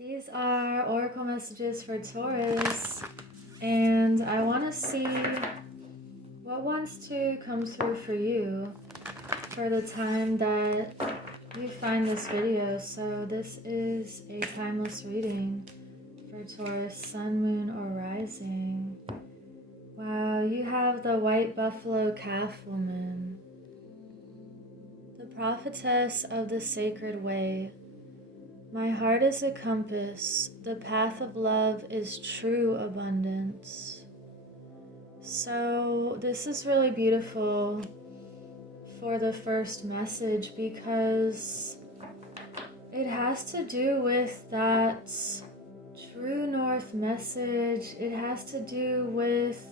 These are oracle messages for Taurus, and I want to see what wants to come through for you for the time that you find this video. So this is a timeless reading for Taurus, Sun, Moon, or Rising. Wow, you have the White Buffalo Calf Woman, the Prophetess of the Sacred Way. My heart is a compass, the path of love is true abundance. So this is really beautiful for the first message because it has to do with that true north message. It has to do with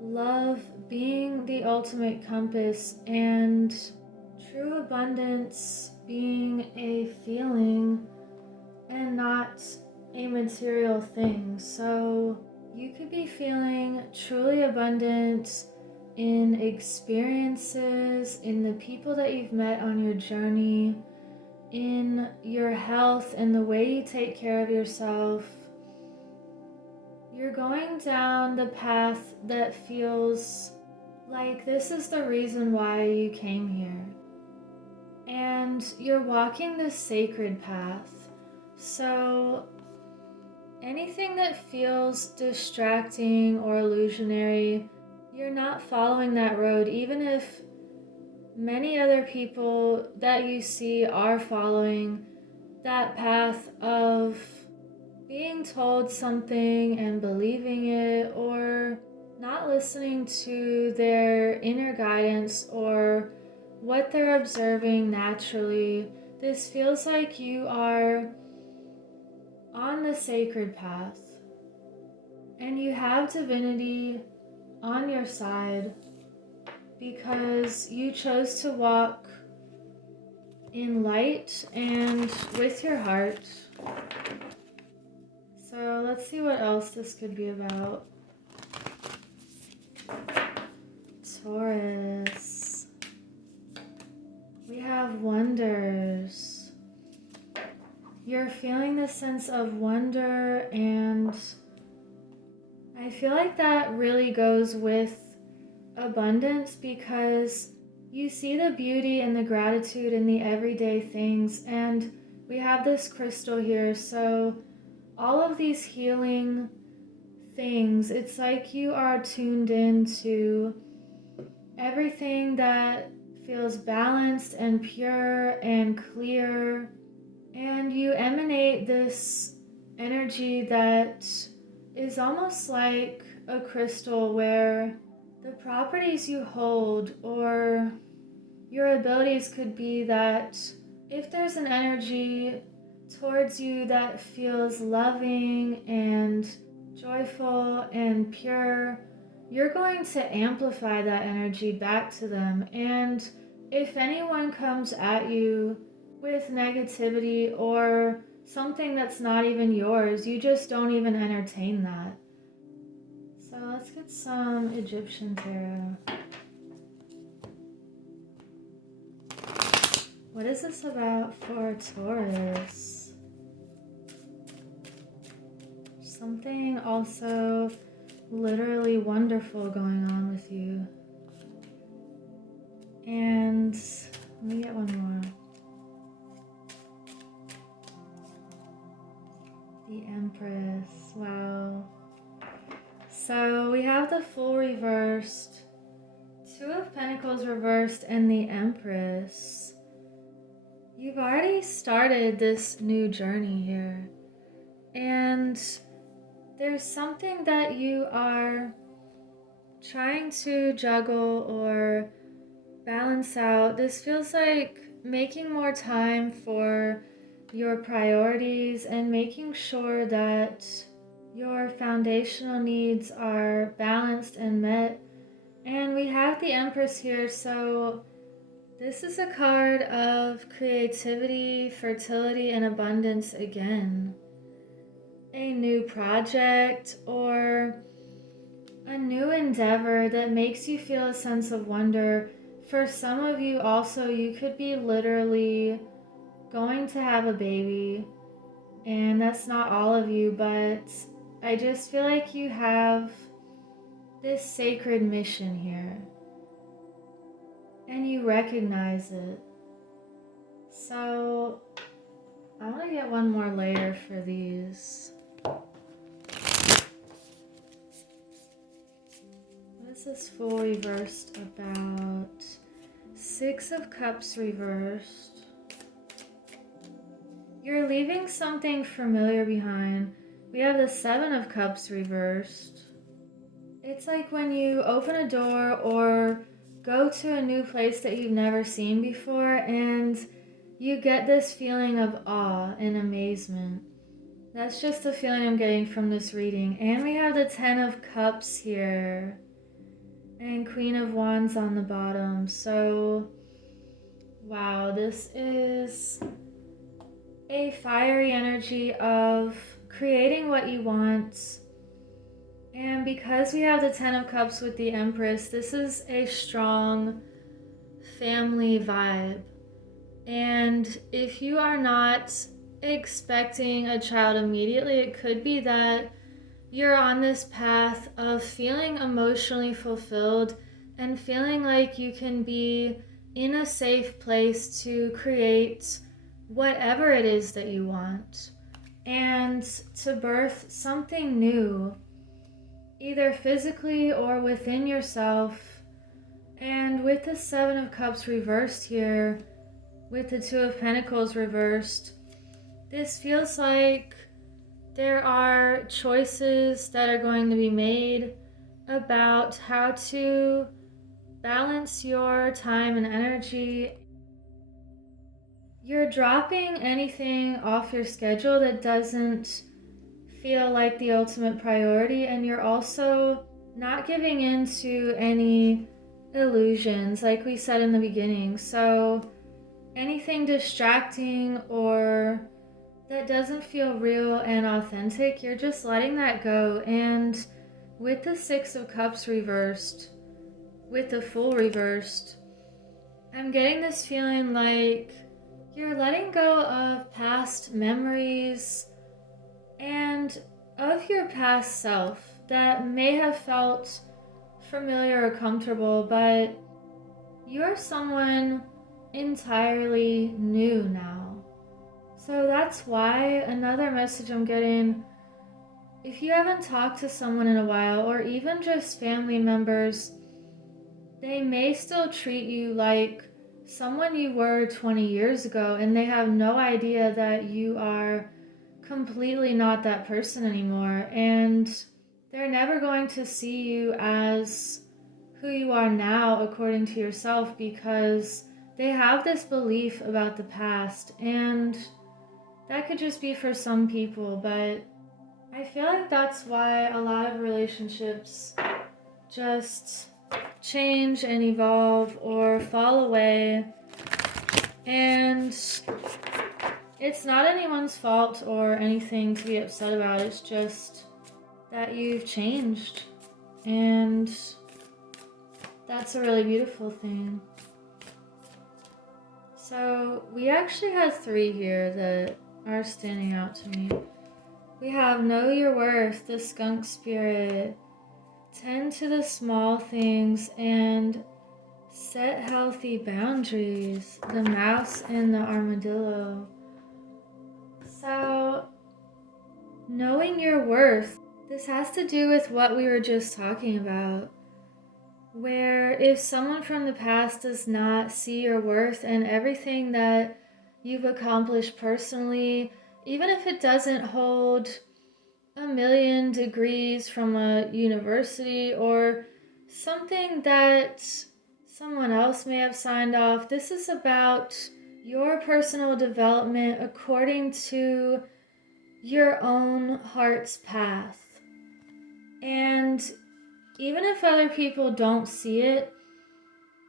love being the ultimate compass and true abundance being a feeling and not a material thing. So you could be feeling truly abundant in experiences, in the people that you've met on your journey, in your health and the way you take care of yourself. You're going down the path that feels like this is the reason why you came here. And you're walking this sacred path. So anything that feels distracting or illusionary, you're not following that road, even if many other people that you see are following that path of being told something and believing it, or not listening to their inner guidance or what they're observing naturally. This feels like you are on the sacred path and you have divinity on your side because you chose to walk in light and with your heart. So let's see what else this could be about. Taurus. We have wonders. You're feeling this sense of wonder, and I feel like that really goes with abundance because you see the beauty and the gratitude in the everyday things. And we have this crystal here, so all of these healing things, it's like you are tuned into everything that feels balanced and pure and clear. And you emanate this energy that is almost like a crystal where the properties you hold or your abilities could be that if there's an energy towards you that feels loving and joyful and pure, you're going to amplify that energy back to them. And if anyone comes at you with negativity or something that's not even yours, you just don't even entertain that. So let's get some Egyptian tarot. What is this about for Taurus? Something also literally wonderful going on with you. And let me get one more. The Empress. Wow. So we have the Fool reversed, Two of Pentacles reversed, and the Empress. You've already started this new journey here. And there's something that you are trying to juggle or balance out. This feels like making more time for your priorities and making sure that your foundational needs are balanced and met. And we have the Empress here, so this is a card of creativity, fertility, and abundance again. A new project or a new endeavor that makes you feel a sense of wonder. For some of you also, you could be literally going to have a baby, And that's not all of you, but I just feel like you have this sacred mission here. And you recognize it. So I want to get one more layer for these. What is this Fool reversed about? Six of Cups reversed. You're leaving something familiar behind. We have the Seven of Cups reversed. It's like when you open a door or go to a new place that you've never seen before and you get this feeling of awe and amazement. That's just the feeling I'm getting from this reading. And we have the Ten of Cups here and Queen of Wands on the bottom. So, wow, this is a fiery energy of creating what you want. And because we have the Ten of Cups with the Empress, this is a strong family vibe. And if you are not expecting a child immediately, it could be that you're on this path of feeling emotionally fulfilled and feeling like you can be in a safe place to create whatever it is that you want and to birth something new, either physically or within yourself. And with the Seven of Cups reversed here, with the Two of Pentacles reversed, this feels like there are choices that are going to be made about how to balance your time and energy. You're dropping anything off your schedule that doesn't feel like the ultimate priority, and you're also not giving in to any illusions, like we said in the beginning. So anything distracting or that doesn't feel real and authentic, you're just letting that go. And with the Six of Cups reversed, with the Fool reversed, I'm getting this feeling like you're letting go of past memories and of your past self that may have felt familiar or comfortable, but you're someone entirely new now. So that's why another message I'm getting, if you haven't talked to someone in a while, or even just family members, they may still treat you like someone you were 20 years ago, and they have no idea that you are completely not that person anymore. And they're never going to see you as who you are now according to yourself, because they have this belief about the past. And that could just be for some people, but I feel like that's why a lot of relationships just change and evolve or fall away. And it's not anyone's fault or anything to be upset about. It's just that you've changed. And that's a really beautiful thing. So we actually have three here that are standing out to me. We have Know Your Worth, the Skunk Spirit, Tend to the Small Things, and Set Healthy Boundaries, the Mouse and the Armadillo. So, knowing your worth, this has to do with what we were just talking about, where if someone from the past does not see your worth and everything that you've accomplished personally, even if it doesn't hold 1,000,000 degrees from a university or something that someone else may have signed off, this is about your personal development according to your own heart's path. And even if other people don't see it,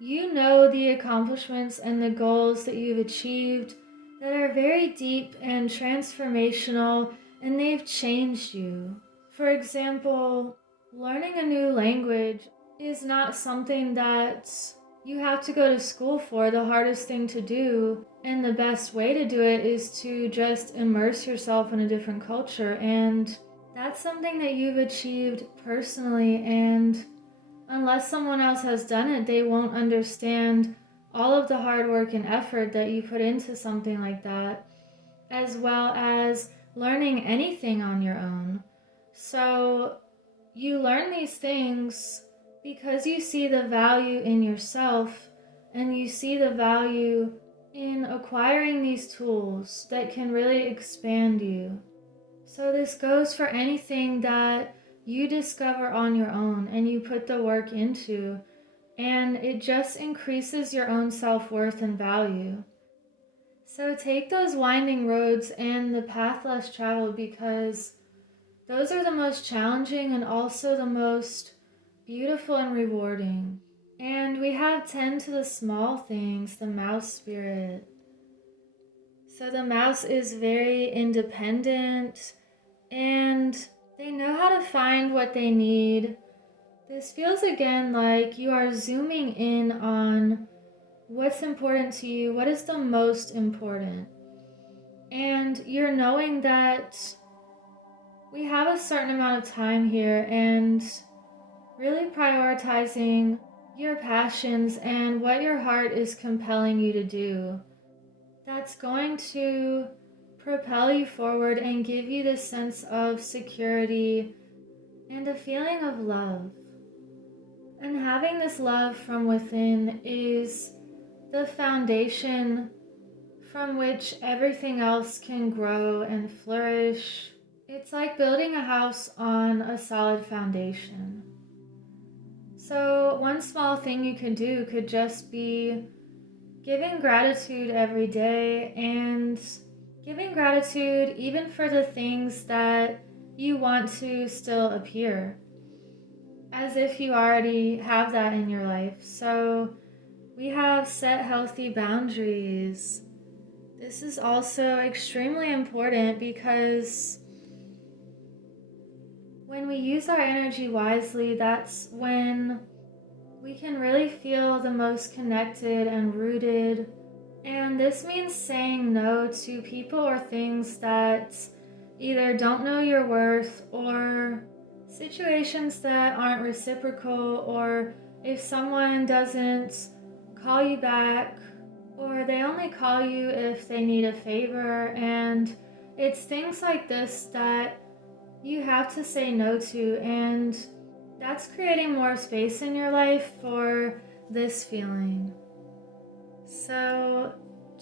you know the accomplishments and the goals that you've achieved that are very deep and transformational, and they've changed you. For example, learning a new language is not something that you have to go to school for. The hardest thing to do And the best way to do it is to just immerse yourself in a different culture. And that's something that you've achieved personally. And unless someone else has done it, they won't understand all of the hard work and effort that you put into something like that, as well as learning anything on your own. So you learn these things because you see the value in yourself and you see the value in acquiring these tools that can really expand you. So this goes for anything that you discover on your own and you put the work into, and it just increases your own self-worth and value. So take those winding roads and the path less traveled, because those are the most challenging and also the most beautiful and rewarding. And we have 10 to the small things, the mouse spirit. So the mouse is very independent and they know how to find what they need. This feels again like you are zooming in on what's important to you, what is the most important. And you're knowing that we have a certain amount of time here, and really prioritizing your passions and what your heart is compelling you to do. That's going to propel you forward and give you this sense of security and a feeling of love. And having this love from within is the foundation from which everything else can grow and flourish. It's like building a house on a solid foundation. So one small thing you can do could just be giving gratitude every day, and giving gratitude even for the things that you want to still appear, as if you already have that in your life. So we have set healthy boundaries. This is also extremely important because when we use our energy wisely, that's when we can really feel the most connected and rooted. And this means saying no to people or things that either don't know your worth, or situations that aren't reciprocal, or if someone doesn't call you back, or they only call you if they need a favor. And it's things like this that you have to say no to, and that's creating more space in your life for this feeling. So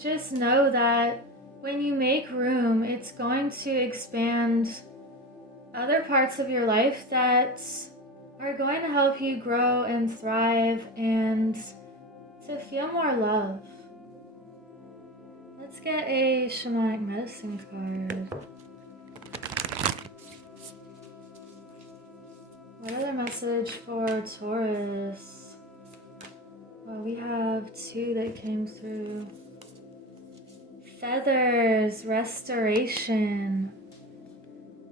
just know that when you make room, it's going to expand other parts of your life that are going to help you grow and thrive and to feel more love. Let's get a shamanic medicine card. What other message for Taurus? Well, we have 2 that came through. Feathers, restoration.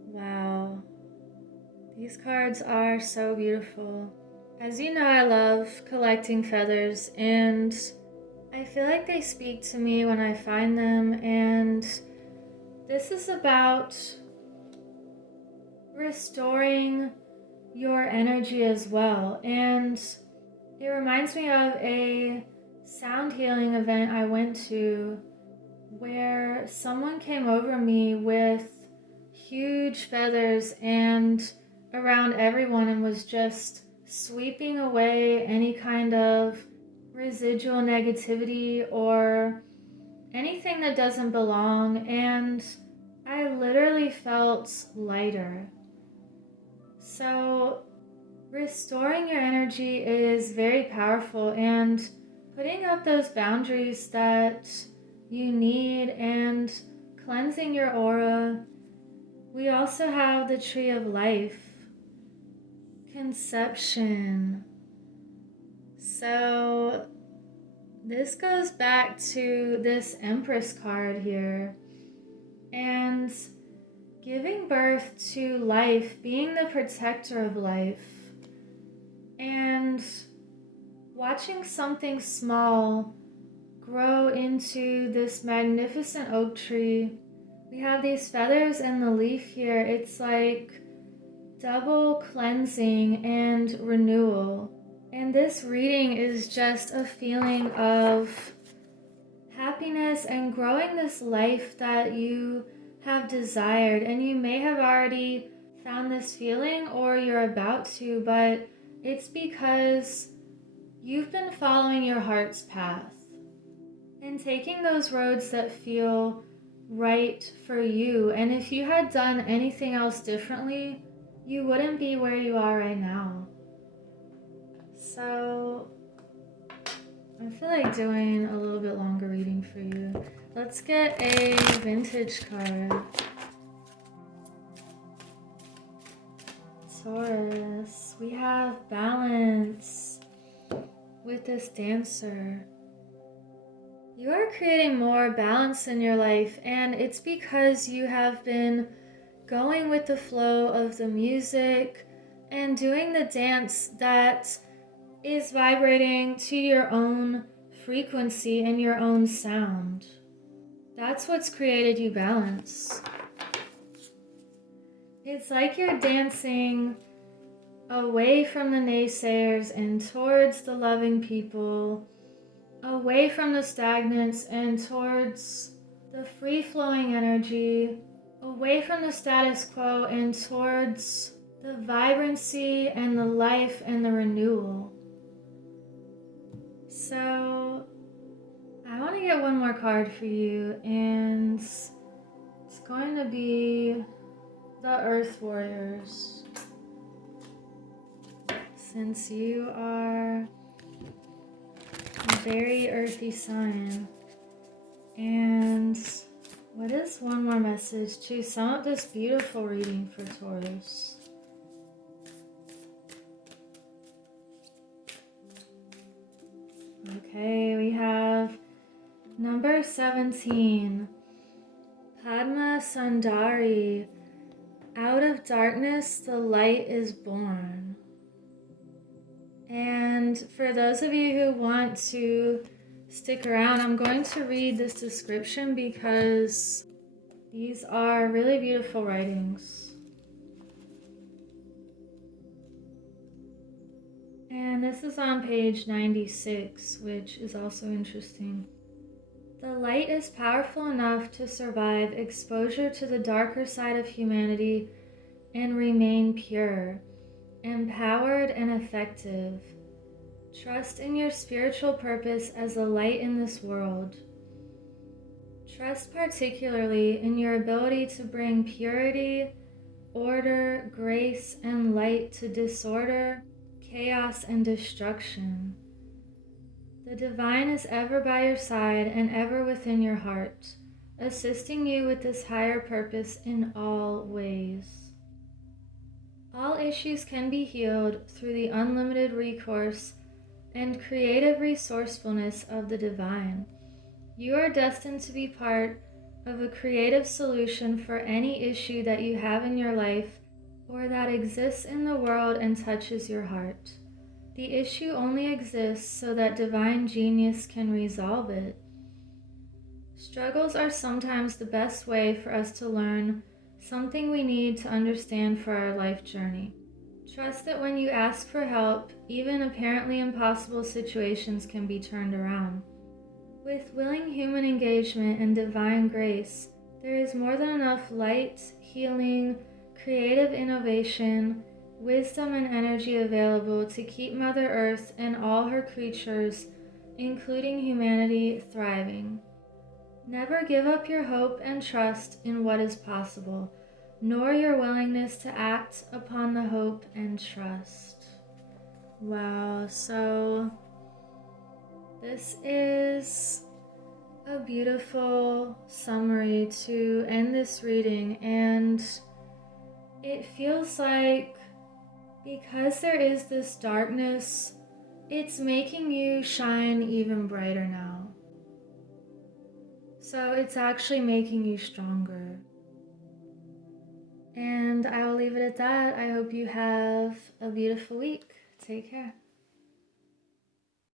Wow. These cards are so beautiful. As you know, I love collecting feathers, and I feel like they speak to me when I find them, and this is about restoring your energy as well. And it reminds me of a sound healing event I went to where someone came over me with huge feathers and around everyone, and was just sweeping away any kind of residual negativity or anything that doesn't belong. And I literally felt lighter. So restoring your energy is very powerful, and putting up those boundaries that you need and cleansing your aura. We also have the Tree of Life, conception. So this goes back to this Empress card here, and giving birth to life, being the protector of life, and watching something small grow into this magnificent oak tree. We have these feathers and the leaf here. It's like double cleansing and renewal. And this reading is just a feeling of happiness and growing this life that you have desired. And you may have already found this feeling or you're about to, but it's because you've been following your heart's path and taking those roads that feel right for you. And if you had done anything else differently, you wouldn't be where you are right now. So I feel like doing a little bit longer reading for you. Let's get a vintage card. Taurus, we have balance with this dancer. You are creating more balance in your life, and it's because you have been going with the flow of the music and doing the dance that is vibrating to your own frequency and your own sound. That's what's created you balance. It's like you're dancing away from the naysayers and towards the loving people, away from the stagnance and towards the free-flowing energy, away from the status quo and towards the vibrancy and the life and the renewal. So I want to get one more card for you, and it's going to be the Earth Warriors. Since you are a very earthy sign. And what is one more message to sum up this beautiful reading for Taurus? Okay, we have number 17, Padma Sundari. Out of darkness, the light is born. And for those of you who want to stick around, I'm going to read this description because these are really beautiful writings. And this is on page 96, which is also interesting. The light is powerful enough to survive exposure to the darker side of humanity and remain pure, empowered, and effective. Trust in your spiritual purpose as a light in this world. Trust particularly in your ability to bring purity, order, grace, and light to disorder, chaos, and destruction. The divine is ever by your side and ever within your heart, assisting you with this higher purpose in all ways. All issues can be healed through the unlimited recourse and creative resourcefulness of the divine. You are destined to be part of a creative solution for any issue that you have in your life or that exists in the world and touches your heart. The issue only exists so that divine genius can resolve it. Struggles are sometimes the best way for us to learn something we need to understand for our life journey. Trust that when you ask for help, even apparently impossible situations can be turned around. With willing human engagement and divine grace, there is more than enough light, healing, creative innovation, wisdom, and energy available to keep Mother Earth and all her creatures, including humanity, thriving. Never give up your hope and trust in what is possible, nor your willingness to act upon the hope and trust. Wow, so this is a beautiful summary to end this reading, and it feels like because there is this darkness, it's making you shine even brighter now. So it's actually making you stronger. And I will leave it at that. I hope you have a beautiful week. Take care.